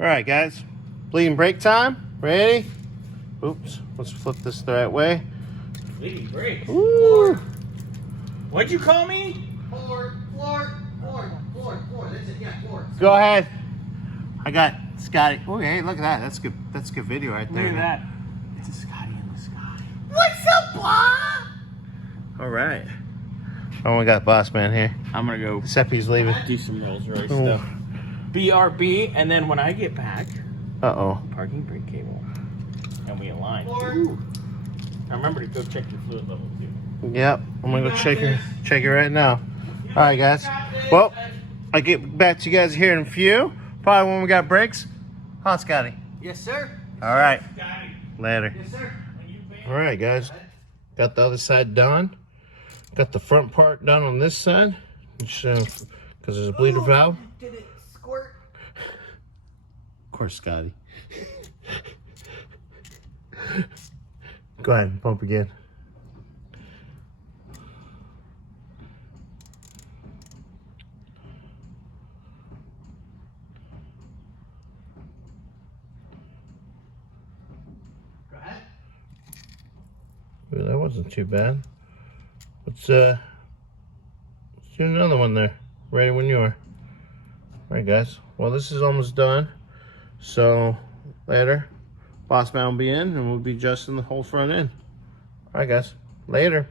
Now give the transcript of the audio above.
All right, guys. Bleeding brake time. Ready? Oops. Let's flip this the right way. Bleeding brake. Woo. What'd you call me? Floor. That's it. Yeah, floor. Go ahead. I got Scotty. Oh, hey, look at that. That's good. That's good video right there. Look at that. It's a Scotty in the sky. What's up, Bob? All right. Oh, we got Boss Man here. I'm gonna go Seppi's leaving. do some Rolls Royce Oh. stuff. BRB, and then when I get back, Uh-oh. parking brake cable, and we align. Floor. Now remember to go check your fluid level too. Yep. I'm going to go check it right now. All right, guys. Well, I'll get back to you guys here in a few. Probably when we got brakes. Huh, Scotty? Yes, sir. All right. Scotty, Later. Yes, sir. All right, guys. Got the other side done. Got the front part done on this side. Because there's a bleeder valve. Did it squirt? Of course, Scotty. Go ahead and pump again. Go ahead. Ooh, that wasn't too bad. Let's do another one there. Ready when you are. All right, guys. Well, this is almost done. So later, Boss Man will be in and we'll be adjusting the whole front end. All right, guys. Later.